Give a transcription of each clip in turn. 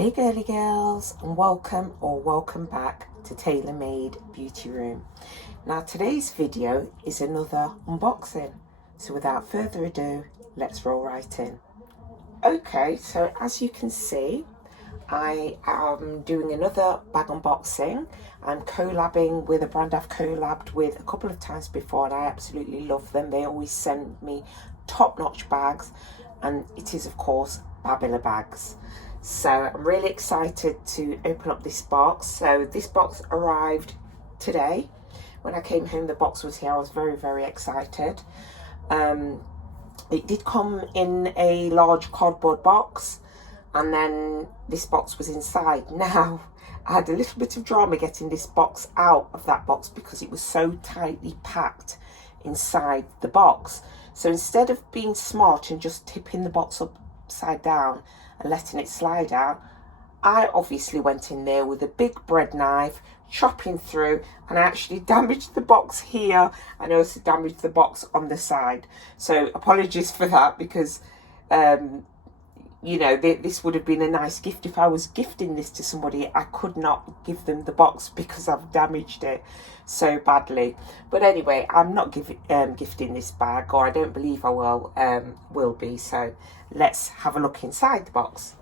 Hey girly girls, and welcome back to Tailor Made Beauty Room. Now today's video is another unboxing, so without further ado, let's roll right in. Okay, so as you can see, I am doing another bag unboxing. I'm collabing with a brand I've collabed with a couple of times before, and I absolutely love them. They always send me top-notch bags, and it is of course Babalabags. So I'm really excited to open up this box. So this box arrived today. When I came home, the box was here. I was very excited. It did come in a large cardboard box, and then this box was inside. Now, I had a little bit of drama getting this box out of that box because it was so tightly packed inside the box. So instead of being smart and just tipping the box upside down and letting it slide out, I obviously went in there with a big bread knife, chopping through, and I actually damaged the box here and also damaged the box on the side. So apologies for that, because you know, this would have been a nice gift. If I was gifting this to somebody, I could not give them the box because I've damaged it so badly. But anyway, I'm not gifting this bag, or I don't believe I will be. So let's have a look inside the box.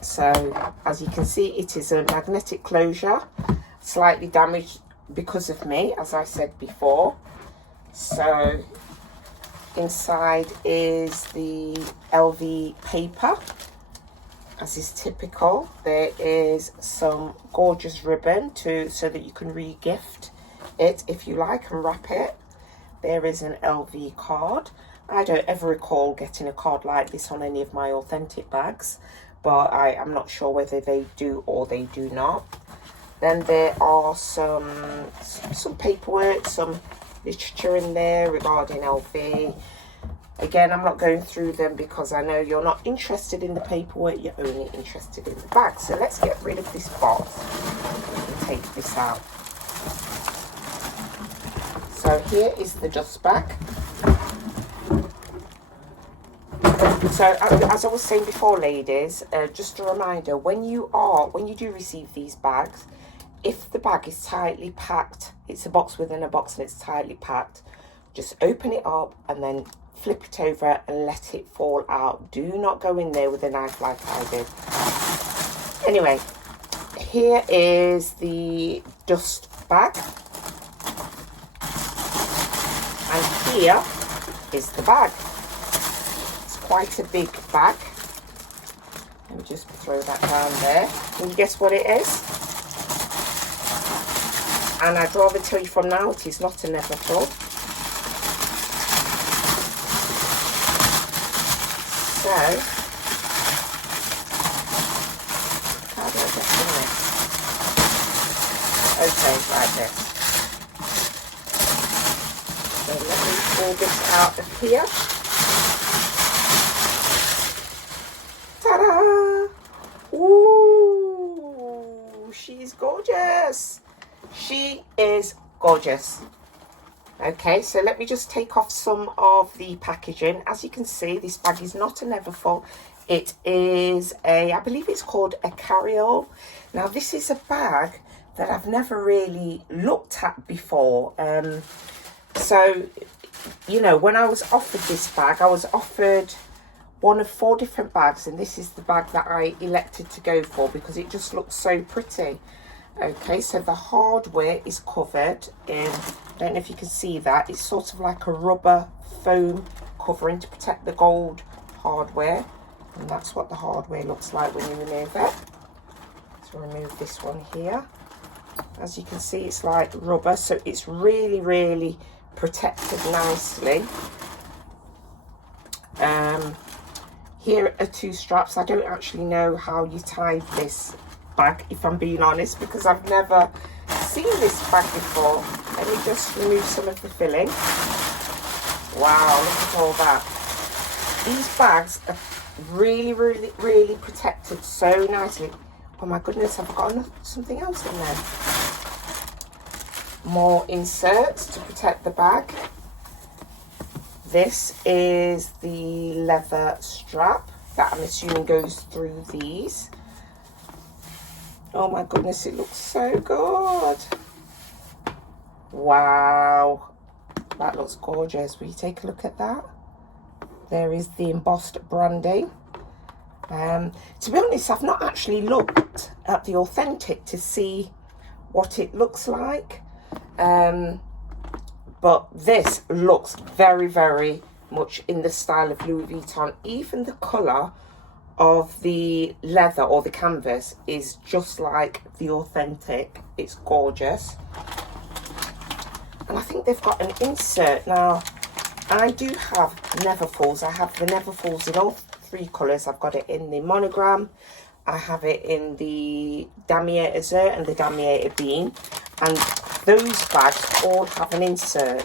So as you can see, it is a magnetic closure, slightly damaged because of me, as I said before. So inside is the LV paper, as is typical. There is some gorgeous ribbon so that you can re-gift it if you like and wrap it. There is an LV card. I don't ever recall getting a card like this on any of my authentic bags, but I am not sure whether they do or they do not. Then there are some paperwork, some literature in there regarding LV. Again, I'm not going through them because I know you're not interested in the paperwork, you're only interested in the bag. So let's get rid of this box and take this out. So here is the dust bag. So as I was saying before, ladies, just a reminder, when you do receive these bags, if the bag is tightly packed, it's a box within a box and it's tightly packed, just open it up and then flip it over and let it fall out. Do not go in there with a knife like I did. Anyway, here is the dust bag, and here is the bag. It's quite a big bag. Let me just throw that down there. Can you guess what it is? And I'd rather tell you from now, it is not a Neverfull. So, how do I get in this? Okay, like this. So let me pull this out of here. Ta-da! Ooh, she's gorgeous. She is gorgeous. Okay, so let me just take off some of the packaging. As you can see, this bag is not a Neverfull. It is I believe it's called a Carryall. Now, this is a bag that I've never really looked at before. So, you know, when I was offered this bag, I was offered one of 4 different bags, and this is the bag that I elected to go for because it just looks so pretty. Okay, so the hardware is covered in, I don't know if you can see that, it's sort of like a rubber foam covering to protect the gold hardware, and that's what the hardware looks like when you remove it. So remove this one here. As you can see, it's like rubber, so it's really protected nicely. Here are 2 straps. I don't actually know how you tie this bag, if I'm being honest, because I've never seen this bag before. Let me just remove some of the filling. Wow, look at all that. These bags are really protected so nicely. Oh my goodness, I've got something else in there. More inserts to protect the bag. this is the leather strap that I'm assuming goes through these. Oh my goodness, it looks so good. Wow, that looks gorgeous. Will you take a look at that? There is the embossed branding. To be honest, I've not actually looked at the authentic to see what it looks like. But this looks very, very much in the style of Louis Vuitton. Even the colour of the leather or the canvas is just like the authentic. It's gorgeous. And I think they've got an insert. Now, I do have Neverfalls. I have the Neverfalls in all three colours. I've got it in the monogram. I have it in the Damier Azur and the Damier Bean. And those bags all have an insert.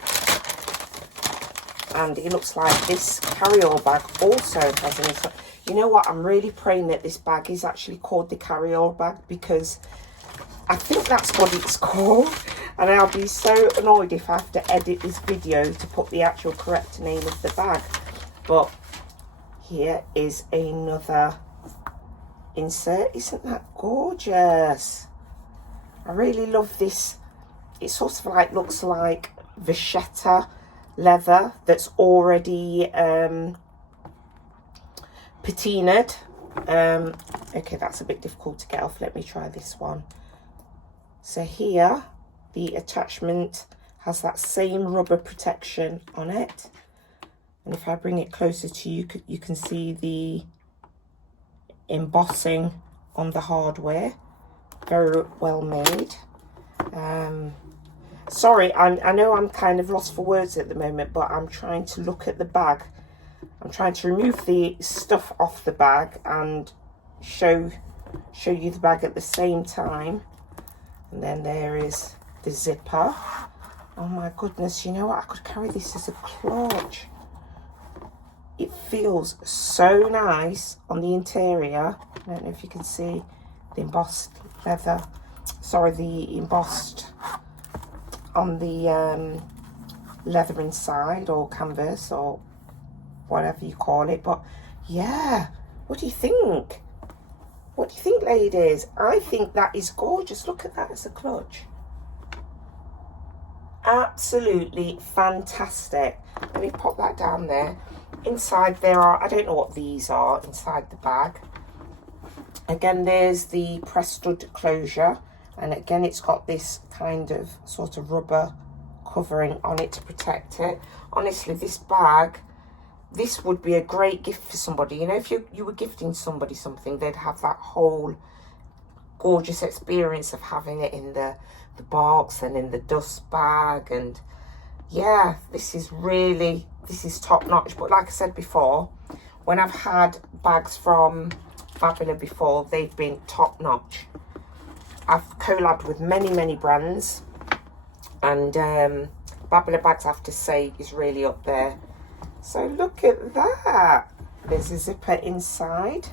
And it looks like this Carryall bag also has an insert. You know what? I'm really praying that this bag is actually called the Carryall bag, because I think that's what it's called. And I'll be so annoyed if I have to edit this video to put the actual correct name of the bag. But here is another insert. Isn't that gorgeous? I really love this. It sort of like looks like vachetta leather that's already patinaed. Okay, that's a bit difficult to get off. Let me try this one. So here, the attachment has that same rubber protection on it. And if I bring it closer to you, you can see the embossing on the hardware. Very well made. Sorry, I know I'm kind of lost for words at the moment, but I'm trying to look at the bag. I'm trying to remove the stuff off the bag and show you the bag at the same time. And then there is the zipper. Oh my goodness, you know what? I could carry this as a clutch. It feels so nice on the interior. I don't know if you can see the embossed leather. Sorry, the embossed on the leather inside, or canvas, or whatever you call it. But yeah, what do you think? What do you think, ladies? I think that is gorgeous. Look at that as a clutch. Absolutely fantastic. Let me pop that down there. Inside there are, I don't know what these are inside the bag. Again, there's the press stud closure. And again, it's got this kind of sort of rubber covering on it to protect it. Honestly, this bag, this would be a great gift for somebody. You know, if you were gifting somebody something, they'd have that whole gorgeous experience of having it in the box and in the dust bag. And yeah, this is top notch. But like I said before, when I've had bags from Babalabags before, they've been top notch. I've collabed with many brands, and Babalabags, I have to say, is really up there. So look at that. There's a zipper inside.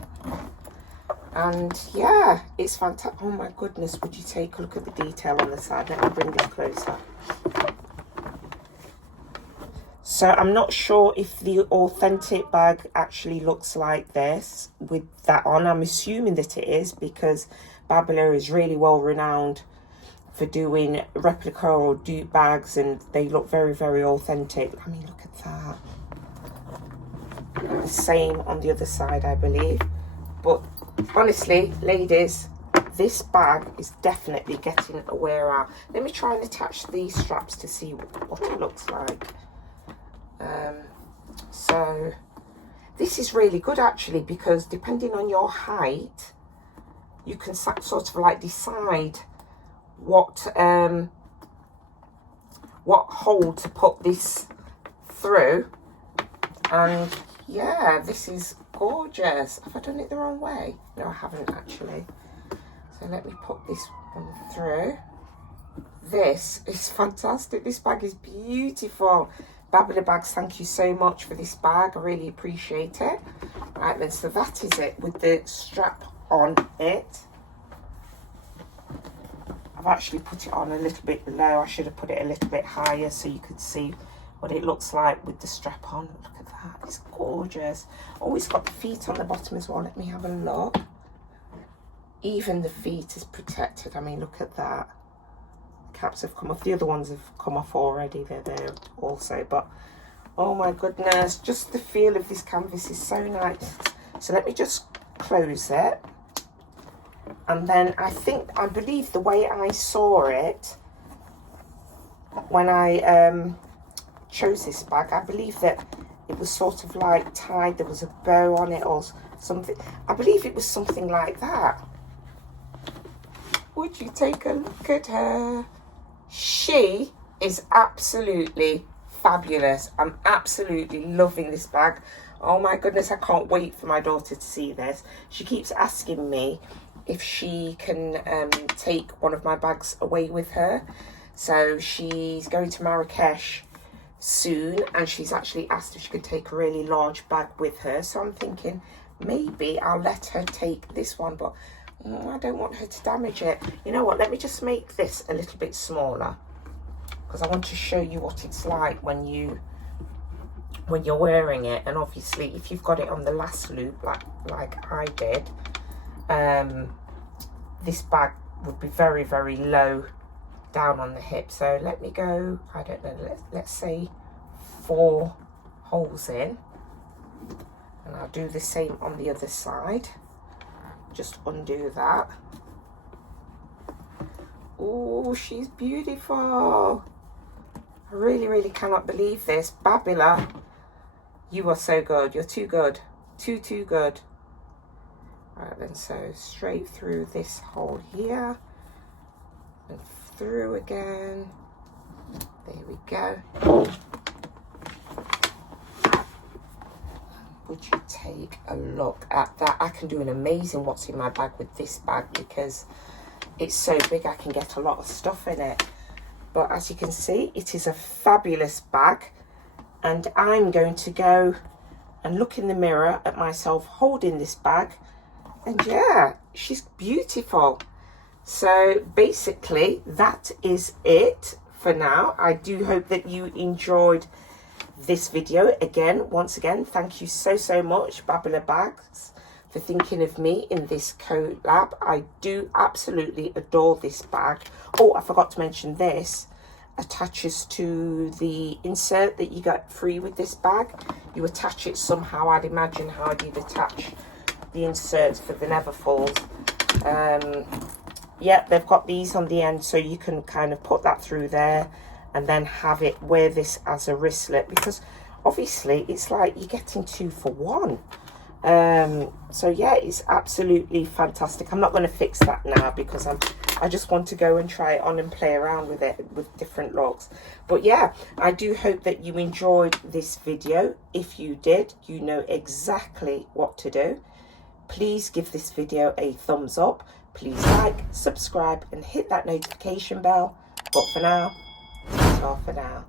And yeah, it's fantastic. Oh my goodness, would you take a look at the detail on the side? Let me bring this closer. So I'm not sure if the authentic bag actually looks like this with that on. I'm assuming that it is, because Babalabags is really well renowned for doing replica or dupe bags, and they look very authentic. I mean, look at that. The same on the other side, I believe. But honestly, ladies, this bag is definitely getting a wear out. Let me try and attach these straps to see what it looks like. So this is really good actually, because depending on your height, you can sort of like decide what hole to put this through. And yeah, this is gorgeous. Have I done it the wrong way? No, I haven't actually. So let me put this one through. This is fantastic. This bag is beautiful. Babalabags, thank you so much for this bag. I really appreciate it. Right then, so that is it with the strap on it. I've actually put it on a little bit low. I should have put it a little bit higher so you could see what it looks like with the strap on. Look at that, it's gorgeous. Oh, it's got the feet on the bottom as well. Let me have a look. Even the feet is protected. I mean, look at that. The caps have come off. The other ones have come off already. They're there also, but oh my goodness, just the feel of this canvas is so nice. So let me just close it. And then I believe the way I saw it when I chose this bag, I believe that it was sort of like tied, there was a bow on it or something. I believe it was something like that. Would you take a look at her? She is absolutely fabulous. I'm absolutely loving this bag. Oh my goodness, I can't wait for my daughter to see this. She keeps asking me if she can take one of my bags away with her. So she's going to Marrakesh soon, and she's actually asked if she could take a really large bag with her. So I'm thinking maybe I'll let her take this one, but I don't want her to damage it. You know what, let me just make this a little bit smaller, because I want to show you what it's like when you're wearing it. And obviously if you've got it on the last loop like I did, this bag would be very, very low down on the hip. So let me go, I don't know, let's say 4 holes in, and I'll do the same on the other side. Just undo that. Oh, she's beautiful. I really, really cannot believe this. Babila, you are so good. You're too good. Too good. Right then, so straight through this hole here and through again. There we go. Would you take a look at that? I can do an amazing what's in my bag with this bag, because it's so big I can get a lot of stuff in it. But as you can see, it is a fabulous bag, and I'm going to go and look in the mirror at myself holding this bag, and yeah, she's beautiful. So basically that is it for now. I do hope that you enjoyed this video. Again, once again, thank you so much, Babalabags, for thinking of me in this collab. I do absolutely adore this bag. Oh, I forgot to mention, this attaches to the insert that you get free with this bag. You attach it somehow. I'd imagine how you'd attach the inserts for the Neverfalls. Yeah, they've got these on the end, so you can kind of put that through there and then have it, wear this as a wristlet, because obviously it's like you're getting 2 for 1. So yeah, it's absolutely fantastic. I'm not going to fix that now, because I just want to go and try it on and play around with it with different looks. But yeah, I do hope that you enjoyed this video. If you did, you know exactly what to do. Please give this video a thumbs up. Please like, subscribe, and hit that notification bell. But for now, that's all for now.